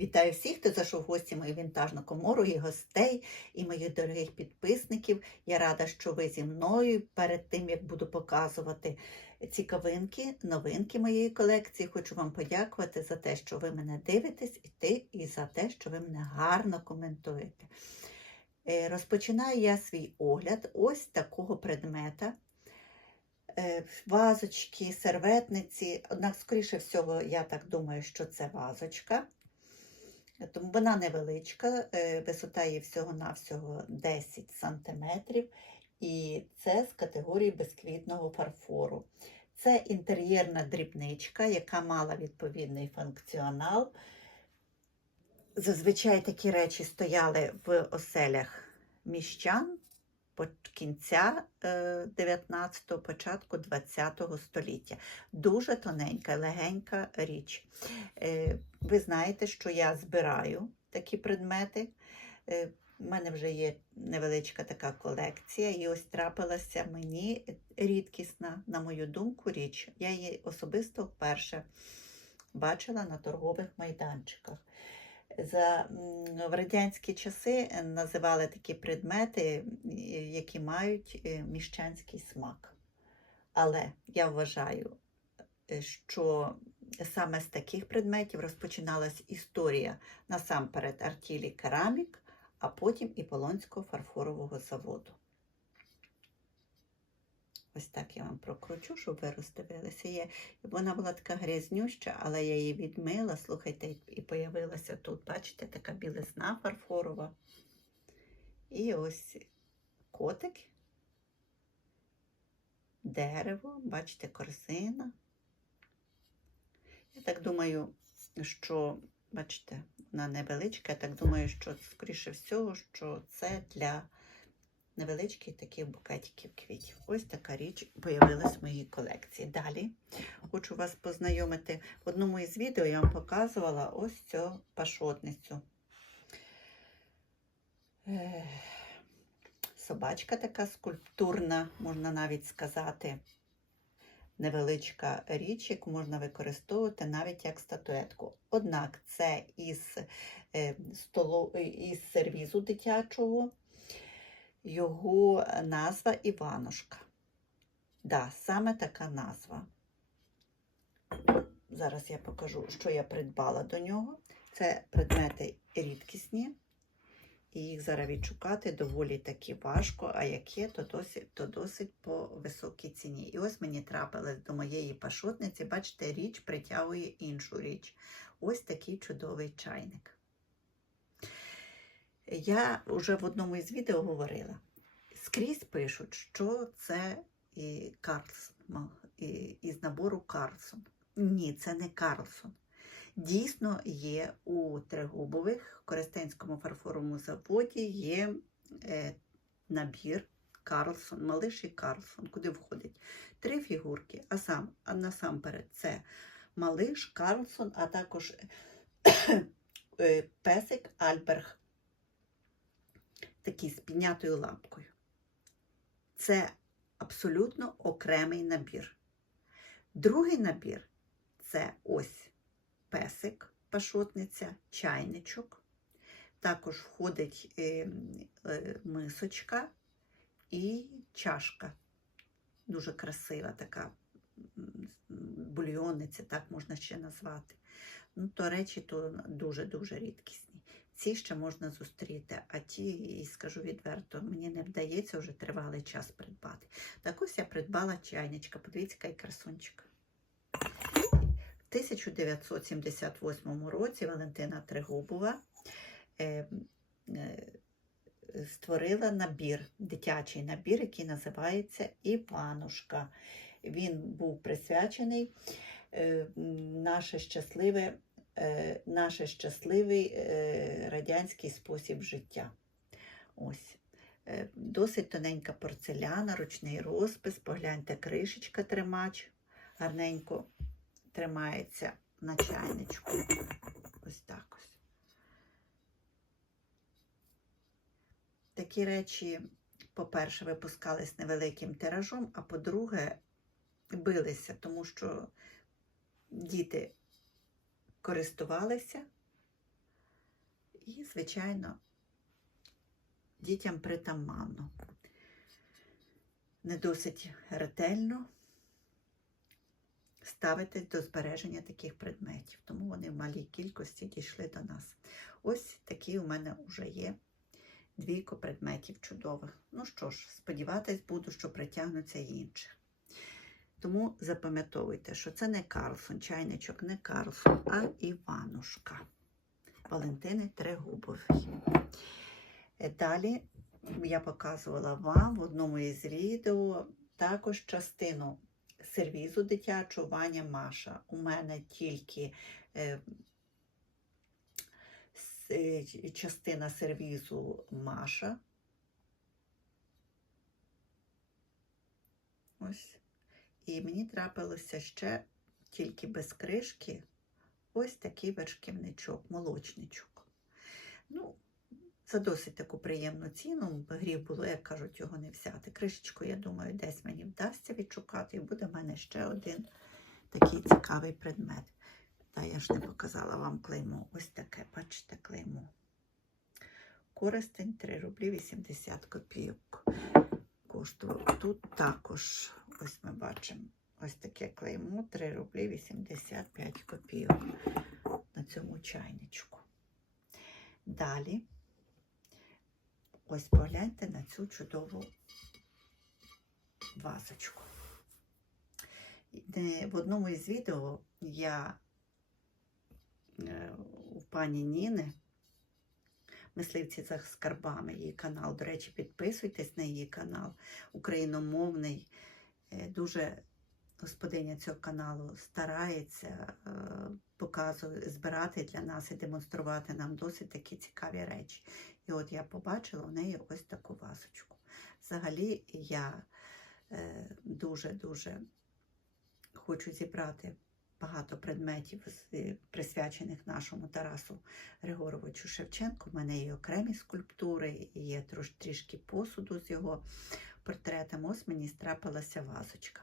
Вітаю всіх, хто зайшов в гості мою вінтажну комору і гостей, і моїх дорогих підписників. Я рада, що ви зі мною. Перед тим, як буду показувати цікавинки, новинки моєї колекції, хочу вам подякувати за те, що ви мене дивитесь, і за те, що ви мене гарно коментуєте. Е, Розпочинаю я свій огляд ось такого предмета. Е, Вазочки, серветниці. Однак, скоріше всього, я так думаю, що це вазочка. Тому вона невеличка, е, висота її всього-навсього 10 см. І це з категорії безквітного фарфору. Це інтер'єрна дрібничка, яка мала відповідний функціонал. Зазвичай такі речі стояли в оселях міщан кінця 19-го, початку 20-го століття. Дуже тоненька, легенька річ. Е, Ви знаєте, що я збираю такі предмети. Е, У мене вже є невеличка така колекція, і ось трапилася мені рідкісна, на мою думку, річ. Я її особисто вперше бачила на торгових майданчиках. За, в радянські часи називали такі предмети, які мають е, міщанський смак. Але я вважаю, е, що саме з таких предметів розпочиналась історія насамперед артілі керамік, а потім і Полонського фарфорового заводу. Ось так я вам прокручу, щоб ви роздивилися. Є, вона була така грязнюща, але я її відмила, слухайте, і появилася тут, бачите, така білизна фарфорова. І ось котик, дерево, бачите, корзина. Я так думаю, що, бачите, вона невеличка, я так думаю, що, скоріше всього, що це для невеличких таких букетиків квітів. Ось така річ появилась в моїй колекції. Далі хочу вас познайомити. В одному із відео я вам показувала ось цю пашотницю. Собачка така скульптурна, можна навіть сказати, невеличка річ, яку можна використовувати навіть як статуетку. Однак це із, е, столу, із сервізу дитячого його назва Іванушка. Да, саме така назва. Зараз я покажу, що я придбала до нього. Це предмети рідкісні, і їх зараз відшукати доволі таки важко, а як є, то досить, то досить по високій ціні. І ось мені трапилось до моєї пашотниці, бачите, річ притягує іншу річ. Ось такий чудовий чайник. Я вже в одному із відео говорила. Скрізь пишуть, що це і Карлсон, і, із набору Карлсон. Ні, це не Карлсон. Дійсно, є у Трегубових в Коростенському фарфоровому заводі є е, набір Карлсон, малиш і Карлсон, куди входить три фігурки. А сам, а насамперед це малиш, Карлсон, а також е, песик Альберг такий з піднятою лапкою. Це абсолютно окремий набір. Другий набір це ось песик, пашотниця, чайничок. Також входить е, е, мисочка і чашка. Дуже красива така бульйонниця, так можна ще назвати. Ну, то речі то дуже-дуже рідкісні. Ці ще можна зустріти, а ті, і скажу відверто, мені не вдається вже тривалий час придбати. Так ось я придбала чайничка, подивіться, який красунчик. В 1978 році Валентина Тригубова е, е, створила набір, дитячий набір, який називається Іванушка. Він був присвячений е, наше щасливе наш щасливий е, радянський спосіб життя. Ось. Е, Досить тоненька порцеляна, ручний розпис, погляньте, кришечка тримач, гарненько тримається на чайничку. Ось так ось. Такі речі, по-перше, випускались невеликим тиражом, а по-друге, билися, тому що діти користувалися, І, звичайно, дітям притаманно. Не досить ретельно ставитись до збереження таких предметів, тому вони в малій кількості дійшли до нас. Ось такі у мене вже є двійко предметів чудових. Ну що ж, сподіватись буду, що притягнуться і. Тому запам'ятовуйте, що це не Карлсон, чайничок не Карлсон, а Іванушка. Валентини Трегубової. Е, Далі я показувала вам в одному із відео також частину сервізу дитячого Ваня Маша. У мене тільки е, е, частина сервізу Маша. Ось. І мені трапилося ще тільки без кришки ось такий вершківничок, молочничок. Ну, за досить таку приємну ціну. Гріх було, як кажуть, його не взяти. Кришечку, я думаю, десь мені вдасться відшукати, і буде в мене ще один такий цікавий предмет. Та я ж не показала вам клеймо. Ось таке, бачите, клеймо. Користень 3 рублі 80 копійок. Коштував. Тут також, ось ми бачимо, ось таке клеймо 3 рублі 85 копійок на цьому чайничку. Далі, ось погляньте на цю чудову вазочку. В одному із відео я е, у пані Ніни, мисливці за скарбами, її канал. До речі, підписуйтесь на її канал, україномовний. Е, Дуже господиня цього каналу старається е, показує, збирати для нас і демонструвати нам досить такі цікаві речі. І от я побачила в неї ось таку вазочку. Взагалі я е, дуже-дуже хочу зібрати багато предметів, присвячених нашому Тарасу Григоровичу Шевченку. У мене є окремі скульптури, є трішки посуду з його портретом. Ось мені страпилася вазочка.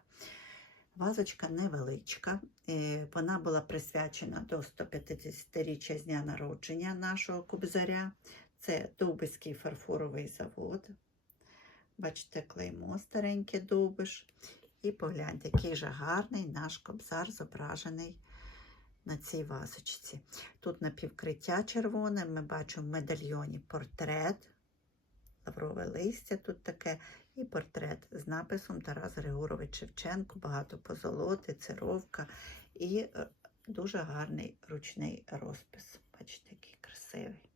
Вазочка невеличка. е, Вона була присвячена до 150-річчя з дня народження нашого кобзаря. Це Довбиський фарфоровий завод. Бачите, клеймо стареньке Довбиш. І погляньте, який же гарний наш кобзар зображений на цій вазочці. Тут напівкриття червоне, ми бачимо в медальйоні портрет, лаврове листя тут таке, і портрет з написом Тарас Григорович Шевченко, багато позолоти, цировка і е, дуже гарний ручний розпис. Бачите, який красивий.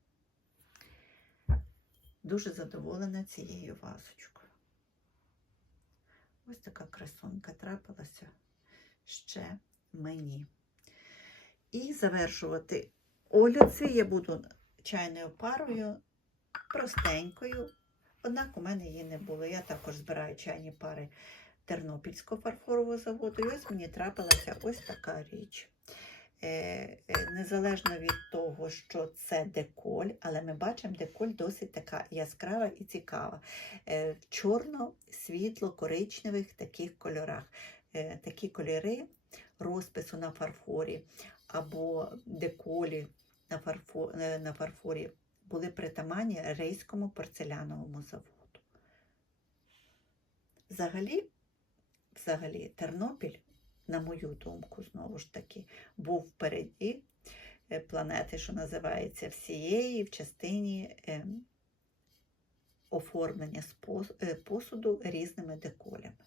Дуже задоволена цією вазочкою. Ось така красунка трапилася ще мені. І завершувати огляд свій я буду чайною парою, простенькою. Однак у мене її не було. Я також збираю чайні пари Тернопільського фарфорового заводу. І ось мені трапилася ось така річ. Е, е, Незалежно від того, що це деколь, але ми бачимо, деколь досить така яскрава і цікава. Е, В чорно-світло-коричневих таких кольорах. Такі кольори розпису на фарфорі або деколі на фарфорі були притаманні Рейському порцеляновому заводу. Взагалі, взагалі, Тернопіль, на мою думку, знову ж таки, був впереді е, планети, що називається всієї в частині е, оформлення е, посуду різними деколями.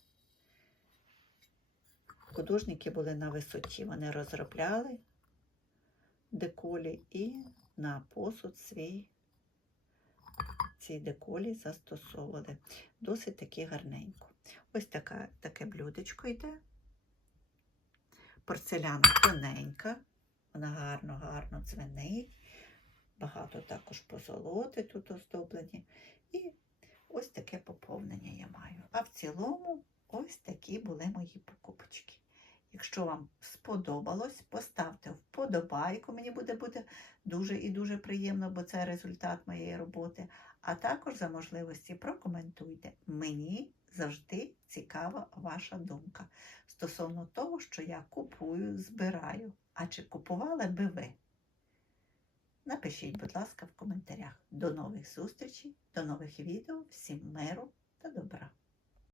Художники були на висоті, вони розробляли деколі і на посуд свій ці деколі застосовували. Досить таки гарненько. Ось така, таке блюдечко йде. Порцеляна тоненька, вона гарно-гарно дзвенить. Багато також позолоти тут оздоблені. І ось таке поповнення я маю. А в цілому ось такі були мої покупочки. Якщо вам сподобалось, поставте вподобайку. Мені буде, буде дуже і дуже приємно, бо це результат моєї роботи. А також за можливості прокоментуйте. Мені завжди цікава ваша думка стосовно того, що я купую, збираю. А чи купували би ви? Напишіть, будь ласка, в коментарях. До нових зустрічей, до нових відео. Всім миру та добра!